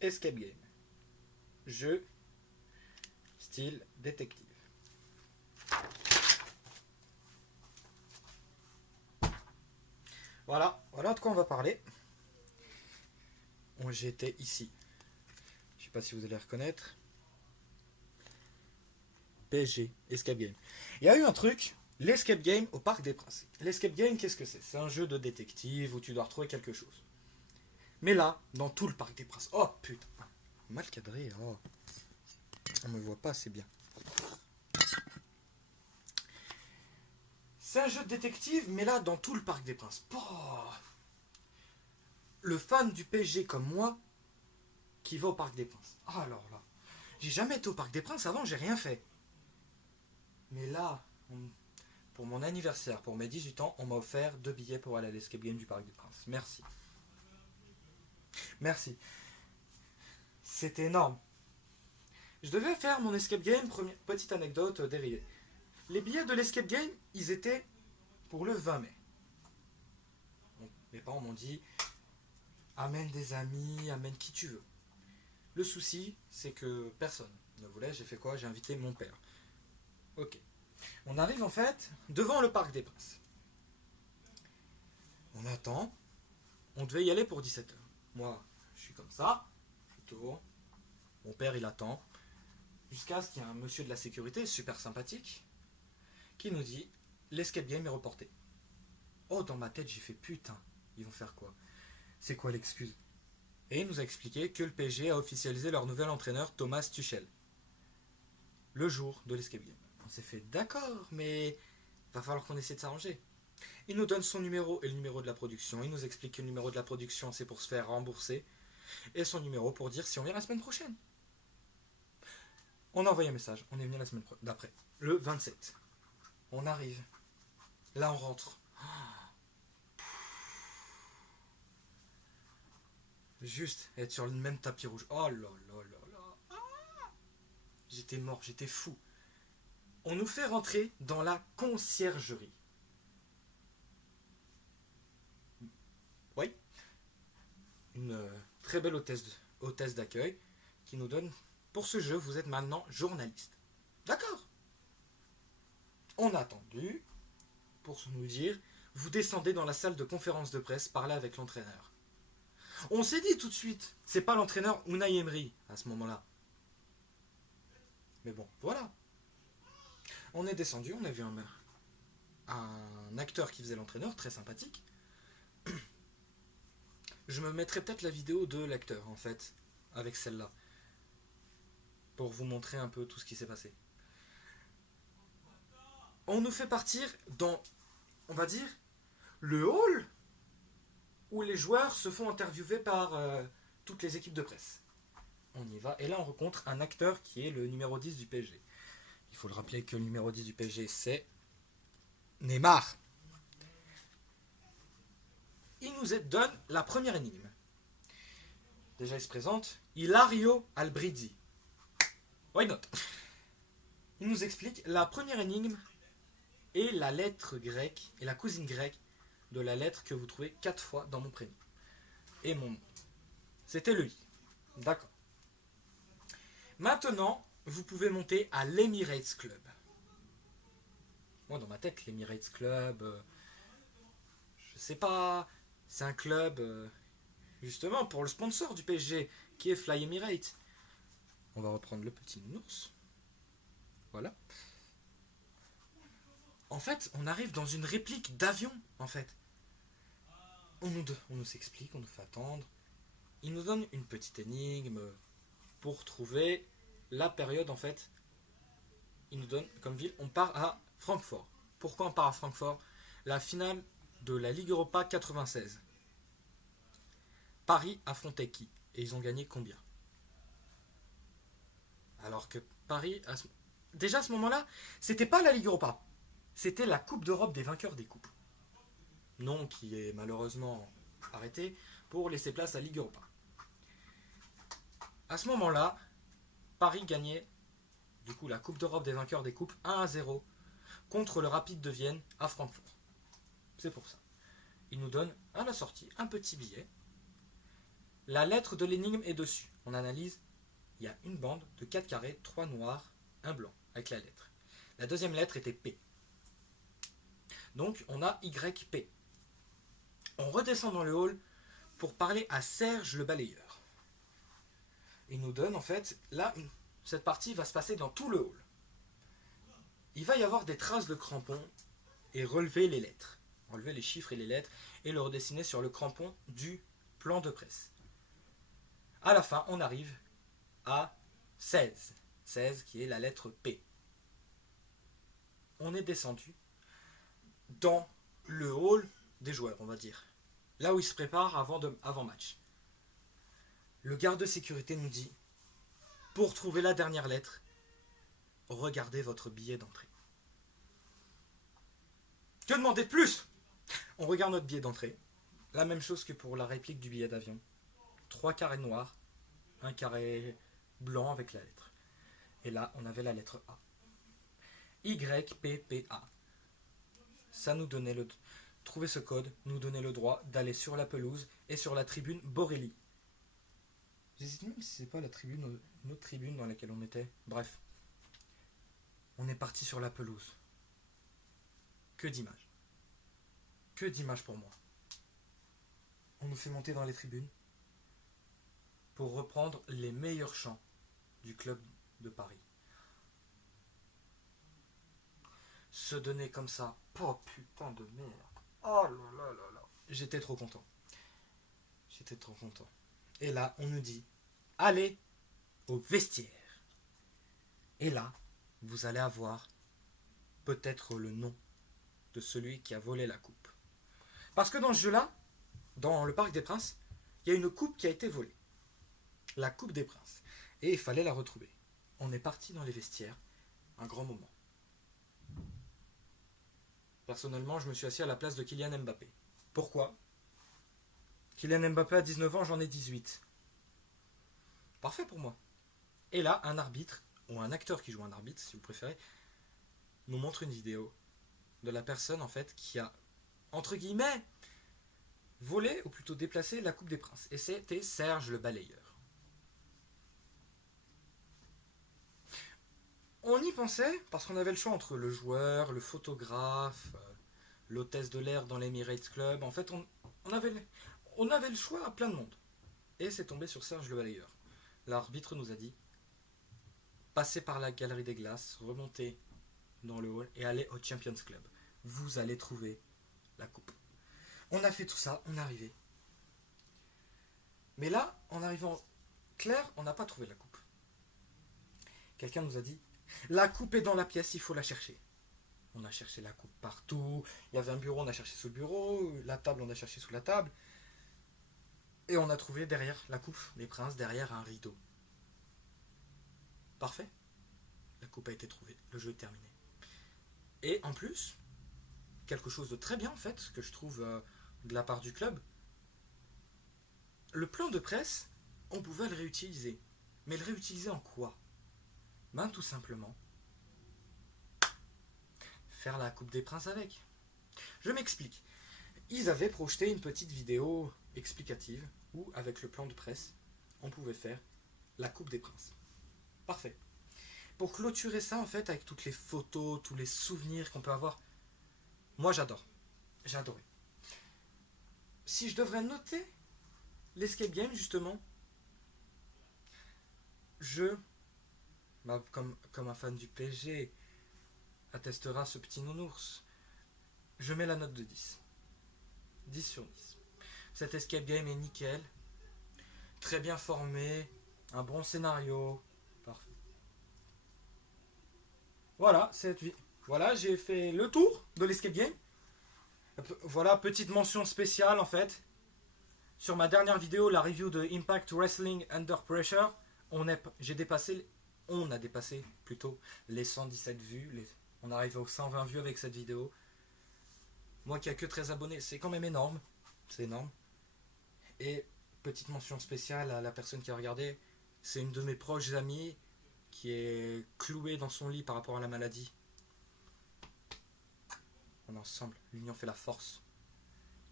Escape game. Jeu style détective. Voilà de quoi on va parler. J'étais ici. Je sais pas si vous allez reconnaître. PSG, Escape Game. Il y a eu un truc, l'Escape Game au Parc des Princes. L'Escape Game, qu'est-ce que c'est? C'est un jeu de détective où tu dois retrouver quelque chose. Mais là, dans tout le Parc des Princes. Oh putain, mal cadré. Oh. On me voit pas assez bien. C'est un jeu de détective, mais là, dans tout le Parc des Princes. Oh. Le fan du PSG comme moi, qui va au Parc des Princes. Ah alors là, j'ai jamais été au Parc des Princes avant, j'ai rien fait. Mais là, pour mon anniversaire, pour mes 18 ans, on m'a offert 2 billets pour aller à l'Escape Game du Parc des Princes. Merci. Merci. C'était énorme. Je devais faire mon Escape Game, petite anecdote dérivée. Les billets de l'Escape Game, ils étaient pour le 20 mai. Donc, mes parents m'ont dit, amène des amis, amène qui tu veux. Le souci, c'est que personne ne voulait. J'ai fait quoi? J'ai invité mon père. Ok. On arrive en fait devant le Parc des Princes. On attend. On devait y aller pour 17h. Moi, je suis comme ça. Je tourne. Mon père, il attend. Jusqu'à ce qu'il y ait un monsieur de la sécurité, super sympathique, qui nous dit l'escape game est reporté. Oh, dans ma tête, j'ai fait putain, ils vont faire quoi? C'est quoi l'excuse? Et il nous a expliqué que le PSG a officialisé leur nouvel entraîneur Thomas Tuchel. Le jour de l'escape game. On s'est fait d'accord, mais va falloir qu'on essaie de s'arranger. Il nous donne son numéro et le numéro de la production. Il nous explique que le numéro de la production, c'est pour se faire rembourser. Et son numéro pour dire si on vient la semaine prochaine. On a envoyé un message. On est venu la semaine d'après. Le 27. On arrive. Là, on rentre. Juste être sur le même tapis rouge. Oh là là là là. J'étais mort, j'étais fou. On nous fait rentrer dans la conciergerie. Oui. Une très belle hôtesse d'accueil qui nous donne, pour ce jeu, vous êtes maintenant journaliste. D'accord. On a attendu pour nous dire, vous descendez dans la salle de conférence de presse, parler avec l'entraîneur. On s'est dit tout de suite, c'est pas l'entraîneur Unai Emery à ce moment-là. Mais bon, voilà. On est descendu, on a vu un acteur qui faisait l'entraîneur, très sympathique. Je me mettrai peut-être la vidéo de l'acteur, en fait, avec celle-là, pour vous montrer un peu tout ce qui s'est passé. On nous fait partir dans, on va dire, le hall où les joueurs se font interviewer par toutes les équipes de presse. On y va, et là on rencontre un acteur qui est le numéro 10 du PSG. Il faut le rappeler que le numéro 10 du PSG, c'est Neymar. Il nous donne la première énigme. Déjà, il se présente. Ilario Albridi. Why not? Il nous explique la première énigme est la lettre grecque, et la cousine grecque de la lettre que vous trouvez 4 fois dans mon prénom. Et mon nom. C'était le I. D'accord. Maintenant, vous pouvez monter à l'Emirates Club. Moi, dans ma tête, l'Emirates Club, je sais pas, c'est un club, justement, pour le sponsor du PSG, qui est Fly Emirates. On va reprendre le petit nounours. Voilà. En fait, on arrive dans une réplique d'avion, en fait. On nous explique, on nous fait attendre. Il nous donne une petite énigme pour trouver la période, en fait. Il nous donne comme ville, on part à Francfort. Pourquoi on part à Francfort? La finale de la Ligue Europa 96. Paris affrontait qui? Et ils ont gagné combien? Alors que Paris, déjà à ce moment-là, c'était pas la Ligue Europa. C'était la Coupe d'Europe des vainqueurs des coupes. Nom qui est malheureusement arrêté pour laisser place à Ligue Europa. À ce moment-là, Paris gagnait du coup la Coupe d'Europe des vainqueurs des coupes 1-0 contre le Rapide de Vienne à Francfort. C'est pour ça. Il nous donne à la sortie un petit billet. La lettre de l'énigme est dessus. on analyse, il y a une bande de 4 carrés, 3 noirs, un blanc, avec la lettre. La deuxième lettre était P. Donc on a YP. On redescend dans le hall pour parler à Serge le balayeur. Il nous donne en fait, là, cette partie va se passer dans tout le hall. Il va y avoir des traces de crampons et relever les lettres. Relever les chiffres et les lettres et le redessiner sur le crampon du plan de presse. À la fin, on arrive à 16. 16 qui est la lettre P. On est descendu dans le hall des joueurs, on va dire. Là où ils se préparent avant match. Le garde de sécurité nous dit, pour trouver la dernière lettre, regardez votre billet d'entrée. Que demander de plus? On regarde notre billet d'entrée. La même chose que pour la réplique du billet d'avion. 3 carrés noirs, un carré blanc avec la lettre. Et là, on avait la lettre A. YPPA. Ça nous donnait le... Trouver ce code nous donnait le droit d'aller sur la pelouse et sur la tribune Borelli. J'hésite même si c'est pas la tribune, une autre tribune dans laquelle on était. Bref. On est parti sur la pelouse. Que d'images. Que d'images pour moi. On nous fait monter dans les tribunes pour reprendre les meilleurs chants du club de Paris. Se donner comme ça. Oh putain de merde. Oh là là là là. J'étais trop content. J'étais trop content. Et là, on nous dit, allez au vestiaire. Et là, vous allez avoir peut-être le nom de celui qui a volé la coupe. Parce que dans ce jeu-là, dans le Parc des Princes, il y a une coupe qui a été volée. La coupe des Princes. Et il fallait la retrouver. On est parti dans les vestiaires. Un grand moment. Personnellement, je me suis assis à la place de Kylian Mbappé. Pourquoi? Kylian Mbappé a 19 ans, j'en ai 18. Parfait pour moi. Et là, un arbitre, ou un acteur qui joue un arbitre, si vous préférez, nous montre une vidéo de la personne, en fait, qui a, entre guillemets, volé, ou plutôt déplacé, la Coupe des Princes. Et c'était Serge le balayeur. On y pensait, parce qu'on avait le choix entre le joueur, le photographe, l'hôtesse de l'air dans l'Emirates Club. En fait, on avait le choix à plein de monde. Et c'est tombé sur Serge le balayeur. L'arbitre nous a dit, passez par la galerie des glaces, remontez dans le hall et allez au Champions Club. Vous allez trouver la coupe. On a fait tout ça, on est arrivé. Mais là, en arrivant clair, on n'a pas trouvé la coupe. Quelqu'un nous a dit, la coupe est dans la pièce, il faut la chercher. On a cherché la coupe partout. Il y avait un bureau, on a cherché sous le bureau. La table, on a cherché sous la table. Et on a trouvé derrière la coupe des princes, derrière un rideau. Parfait. La coupe a été trouvée. Le jeu est terminé. Et en plus, quelque chose de très bien en fait, que je trouve de la part du club, le plan de presse, on pouvait le réutiliser. Mais le réutiliser en quoi? Ben tout simplement, faire la coupe des princes avec. Je m'explique. Ils avaient projeté une petite vidéo explicative où, avec le plan de presse, on pouvait faire la coupe des princes. Parfait. Pour clôturer ça, en fait, avec toutes les photos, tous les souvenirs qu'on peut avoir, moi j'adore. J'ai adoré. Si je devrais noter l'escape game, justement, comme un fan du PSG attestera ce petit nounours, je mets la note de 10. 10 sur 10. Cet escape game est nickel, très bien formé, un bon scénario, parfait. Voilà, voilà, j'ai fait le tour de l'escape game. Voilà, petite mention spéciale en fait. Sur ma dernière vidéo, la review de Impact Wrestling Under Pressure, on a dépassé plutôt les 117 vues. On arrive aux 120 vues avec cette vidéo. Moi qui a que 13 abonnés, c'est quand même énorme. C'est énorme. Et petite mention spéciale à la personne qui a regardé. C'est une de mes proches amies qui est clouée dans son lit par rapport à la maladie. On est ensemble. L'union fait la force.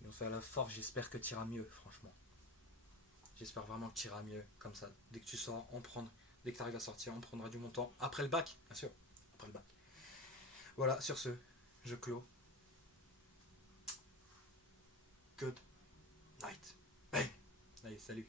L'union fait la force. J'espère que tu iras mieux, franchement. J'espère vraiment que tu iras mieux comme ça. Dès que tu sors, dès que tu arrives à sortir, on prendra du montant. Après le bac, bien sûr. Après le bac. Voilà, sur ce, je clôt. Good night. Bang. Allez, salut.